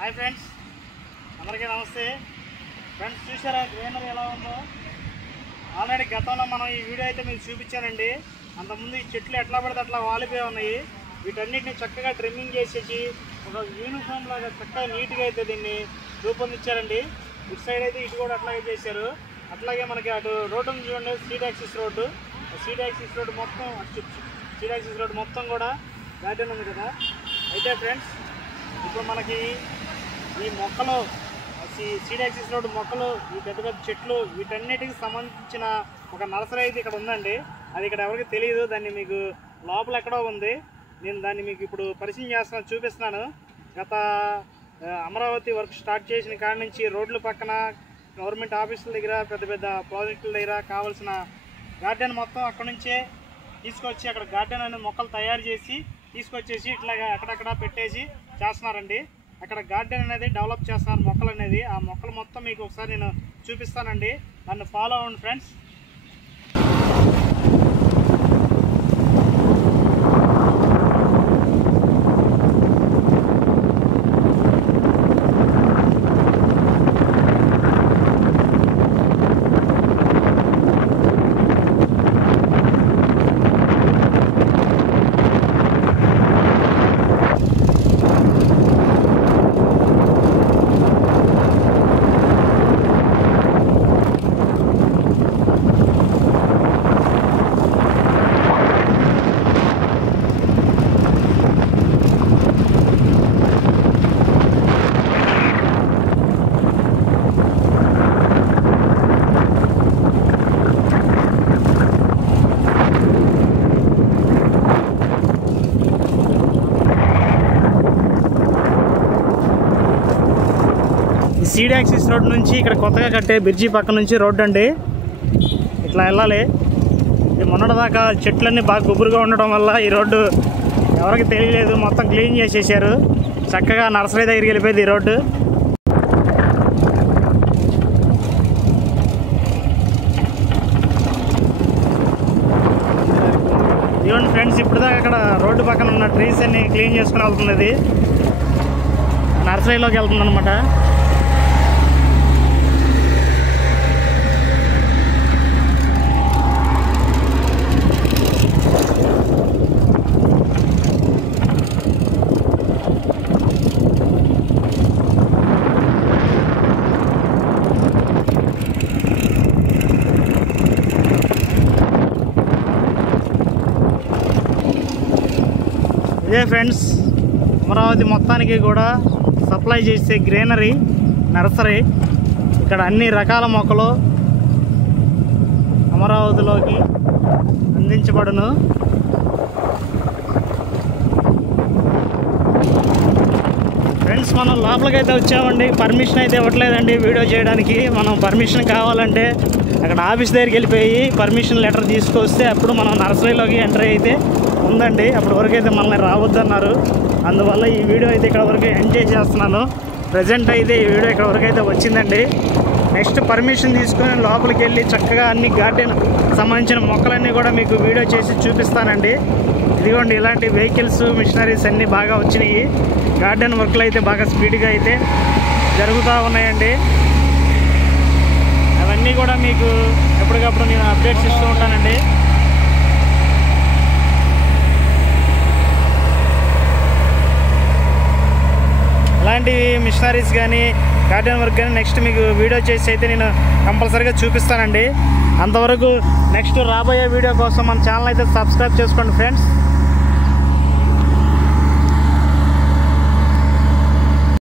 Hi friends, అందరికీ నమస్తే. Friends, చూసారా గ్రీనరీ ఎలా ఉందో? ఆల్రెడీ గతంలో మనం ఈ వీడియో అయితే మీకు చూపించానండి. అంతకుముందు ఈ చెట్లు ఎట్లా పడితే అట్లా వాలిపోయి ఉన్నాయి. వీటన్నిటిని చక్కగా ట్రిమ్మింగ్ చేసేసి ఒక యూనిఫామ్ లాగా చక్కగా నీట్గా అయితే దీన్ని రూపొందించారండి. ఇటు సైడ్ అయితే ఇటు కూడా అట్లాగే చేశారు. అట్లాగే మనకి అటు రోడ్డు చూడండి, seed axis road. Seed axis road మొత్తం కూడా గార్డెన్ ఉంది కదా. అయితే ఫ్రెండ్స్, ఇప్పుడు మనకి ఈ మొక్కలు, సీడ్ యాక్సిస్ రోడ్డు మొక్కలు, ఈ పెద్ద పెద్ద చెట్లు, వీటన్నిటికి సంబంధించిన ఒక నర్సరీ అయితే ఇక్కడ ఉందండి. అది ఇక్కడ ఎవరికి తెలియదు. దాన్ని మీకు లోపల ఎక్కడో ఉంది. నేను దాన్ని మీకు ఇప్పుడు పరిచయం చేస్తున్నాను, చూపిస్తున్నాను. గత అమరావతి వర్క్ స్టార్ట్ చేసిన కాడి నుంచి రోడ్ల పక్కన, గవర్నమెంట్ ఆఫీసుల దగ్గర, పెద్ద పెద్ద ప్రాజెక్టుల దగ్గర కావాల్సిన గార్డెన్ మొత్తం అక్కడ నుంచే తీసుకొచ్చి అక్కడ గార్డెన్ అనే మొక్కలు తయారు చేసి తీసుకొచ్చేసి ఇట్లాగా అక్కడక్కడ పెట్టేసి చేస్తున్నారండి. అక్కడ గార్డెన్ అనేది డెవలప్ చేస్తున్నారు, మొక్కలు అనేది. ఆ మొక్కలు మొత్తం మీకు ఒకసారి నేను చూపిస్తానండి. నన్ను ఫాలో అవ్వండి ఫ్రెండ్స్. సీడ్ యాక్సిస్ రోడ్ నుంచి ఇక్కడ కొత్తగా కట్టే బ్రిడ్జి పక్క నుంచి రోడ్డు అండి. ఇట్లా వెళ్ళాలి. మొన్నటిదాకా చెట్లన్నీ బాగా గుబురుగా ఉండడం వల్ల ఈ రోడ్డు ఎవరికి తెలియలేదు. మొత్తం క్లీన్ చేసేసారు. చక్కగా నర్సరీ దగ్గరికి వెళ్ళిపోయింది ఈ రోడ్డు. ఇవ్వండి ఫ్రెండ్స్, ఇప్పుడు దాకా అక్కడ రోడ్డు పక్కన ఉన్న ట్రీస్ అన్ని క్లీన్ చేసుకుని వెళ్తుంది. నర్సరీలోకి వెళ్తుంది అనమాట. ఇదే ఫ్రెండ్స్, అమరావతి మొత్తానికి కూడా సప్లై చేసే గ్రీనరీ నర్సరీ. ఇక్కడ అన్ని రకాల మొక్కలు అమరావతిలోకి అందించబడును. ఫ్రెండ్స్, మనం లోపలికి అయితే వచ్చామండి. పర్మిషన్ అయితే ఇవ్వట్లేదండి వీడియో చేయడానికి. మనం పర్మిషన్ కావాలంటే అక్కడ ఆఫీస్ దగ్గరికి వెళ్ళిపోయి పర్మిషన్ లెటర్ తీసుకొస్తే అప్పుడు మనం నర్సరీలోకి ఎంట్రీ అయితే ఉందండి. అప్పటి వరకు అయితే మనల్ని రావద్దన్నారు. అందువల్ల ఈ వీడియో అయితే ఇక్కడ వరకు ఎంజాయ్ చేస్తున్నాను. ప్రజెంట్ అయితే ఈ వీడియో ఇక్కడ వరకు అయితే వచ్చిందండి. నెక్స్ట్ పర్మిషన్ తీసుకొని లోపలికి వెళ్ళి చక్కగా అన్ని గార్డెన్ సంబంధించిన మొక్కలన్నీ కూడా మీకు వీడియో చేసి చూపిస్తానండి. ఇదిగోండి, ఇలాంటి వెహికల్స్, మిషనరీస్ అన్నీ బాగా వచ్చినాయి. గార్డెన్ వర్క్లు అయితే బాగా స్పీడ్గా అయితే జరుగుతూ ఉన్నాయండి. అవన్నీ కూడా మీకు ఎప్పటికప్పుడు నేను అప్డేట్స్ ఇస్తూ ఉంటానండి. ఇలాంటి మిషనరీస్ కానీ గార్డెన్ వర్క్ కానీ నెక్స్ట్ మీకు వీడియో చేసి అయితే నేను కంపల్సరీగా చూపిస్తానండి. అంతవరకు నెక్స్ట్ రాబోయే వీడియో కోసం మన ఛానల్ అయితే సబ్స్క్రైబ్ చేసుకోండి ఫ్రెండ్స్.